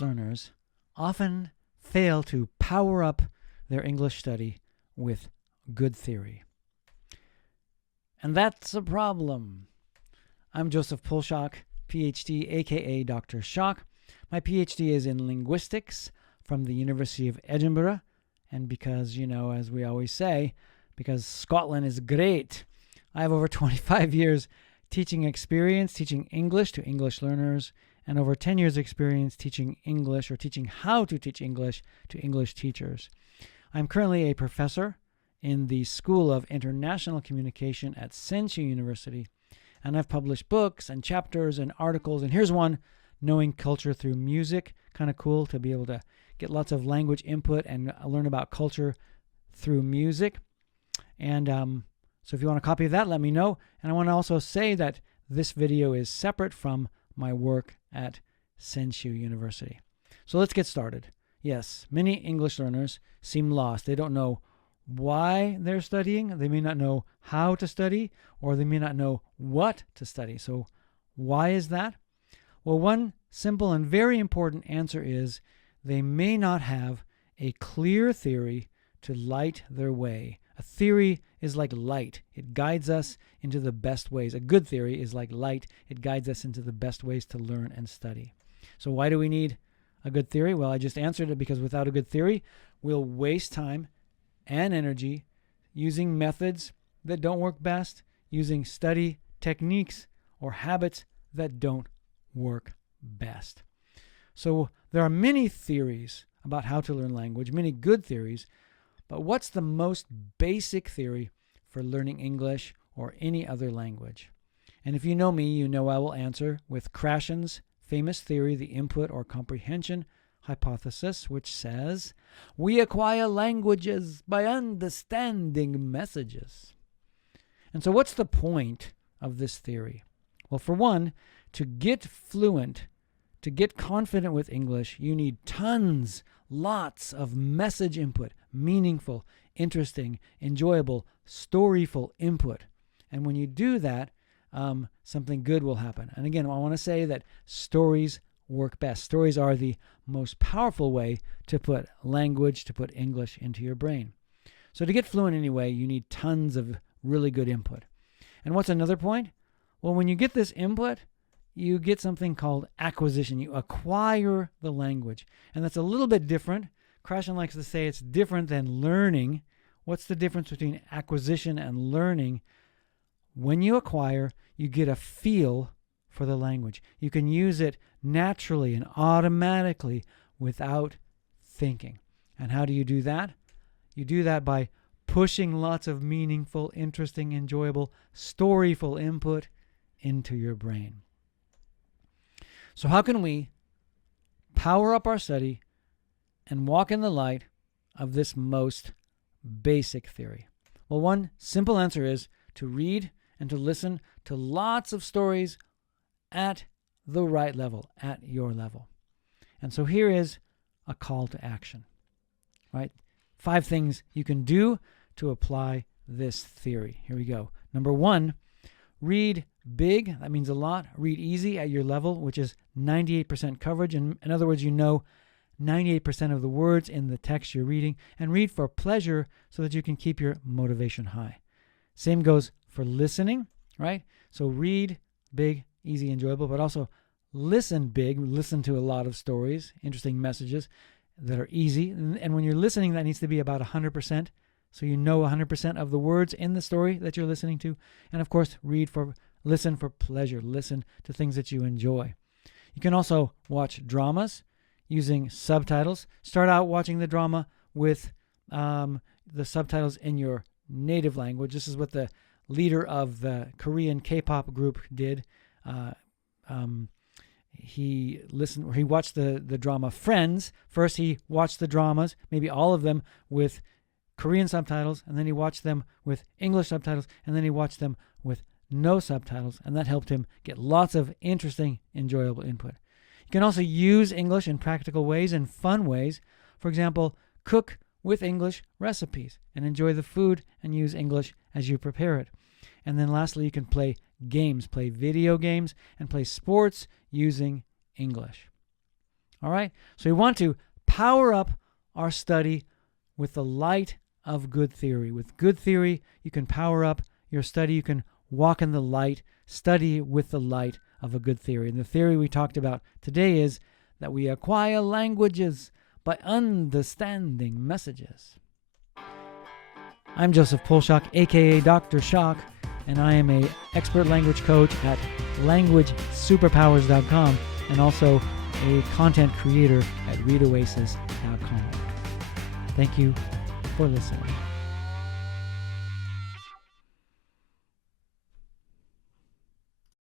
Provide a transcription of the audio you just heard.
English learners often fail to power up their English study with good theory. And that's a problem. I'm Joseph Poulshock, PhD, aka Dr. Shock. My PhD is in linguistics from the University of Edinburgh. And because, as we always say, because Scotland is great, I have over 25 years teaching experience, teaching English to English learners, and over 10 years experience teaching English or teaching how to teach English to English teachers. I'm currently a professor in the School of International Communication at Fluency University, and I've published books and chapters and articles, and here's one, Knowing Culture Through Music. Kind of cool to be able to get lots of language input and learn about culture through music. And so if you want a copy of that, let me know. And I want to also say that this video is separate from my work at Fluency University. So let's get started. Yes, many English learners seem lost. They don't know why they're studying. They may not know how to study, or they may not know what to study. So why is that? Well, one simple and very important answer is they may not have a clear theory to light their way. A theory is like light. It guides us into the best ways. A good theory is like light. It guides us into the best ways to learn and study. So why do we need a good theory? Well, I just answered it because without a good theory, we'll waste time and energy using methods that don't work best, using study techniques or habits that don't work best. So there are many theories about how to learn language, many good theories, but what's the most basic theory for learning English or any other language? And if you know me, you know I will answer with Krashen's famous theory, the input or comprehension hypothesis, which says, we acquire languages by understanding messages. And so what's the point of this theory? Well, for one, to get fluent, to get confident with English, you need lots of message input, meaningful, interesting, enjoyable, storyful input. And when you do that, something good will happen. And again, I want to say that stories work best. Stories are the most powerful way to put language, to put English into your brain. So to get fluent anyway, you need tons of really good input. And what's another point? Well, when you get this input, you get something called acquisition. You acquire the language. And that's a little bit different. Krashen likes to say it's different than learning. What's the difference between acquisition and learning? When you acquire, you get a feel for the language. You can use it naturally and automatically without thinking. And how do you do that? You do that by pushing lots of meaningful, interesting, enjoyable, storyful input into your brain. So how can we power up our study and walk in the light of this most basic theory? Well, one simple answer is to read and to listen to lots of stories at the right level, at your level. And so here is a call to action, right? 5 things you can do to apply this theory. Here we go. Number 1, read big. That means a lot. Read easy at your level, which is 98% coverage. In other words, you know 98% of the words in the text you're reading. And read for pleasure so that you can keep your motivation high. Same goes for listening, right? So read big, easy, enjoyable, but also listen big. Listen to a lot of stories, interesting messages that are easy. And when you're listening, that needs to be about 100%. So you know 100% of the words in the story that you're listening to. And of course, listen for pleasure. Listen to things that you enjoy. You can also watch dramas using subtitles. Start out watching the drama with the subtitles in your native language. This is what the leader of the Korean K-pop group did. He watched the drama Friends. First, he watched the dramas, maybe all of them, with Korean subtitles, and then he watched them with English subtitles, and then he watched them with no subtitles, and that helped him get lots of interesting, enjoyable input. You can also use English in practical ways and fun ways. For example, cook with English recipes and enjoy the food and use English as you prepare it. And then lastly, you can play games, play video games, and play sports using English. All right? So we want to power up our study with the light of good theory. With good theory, you can power up your study. You can walk in the light, study with the light of a good theory. And the theory we talked about today is that we acquire languages by understanding messages. I'm Joseph Poulshock, aka Dr. Shock, and I am an expert language coach at languagesuperpowers.com and also a content creator at ReadOasis.com. Thank you for listening.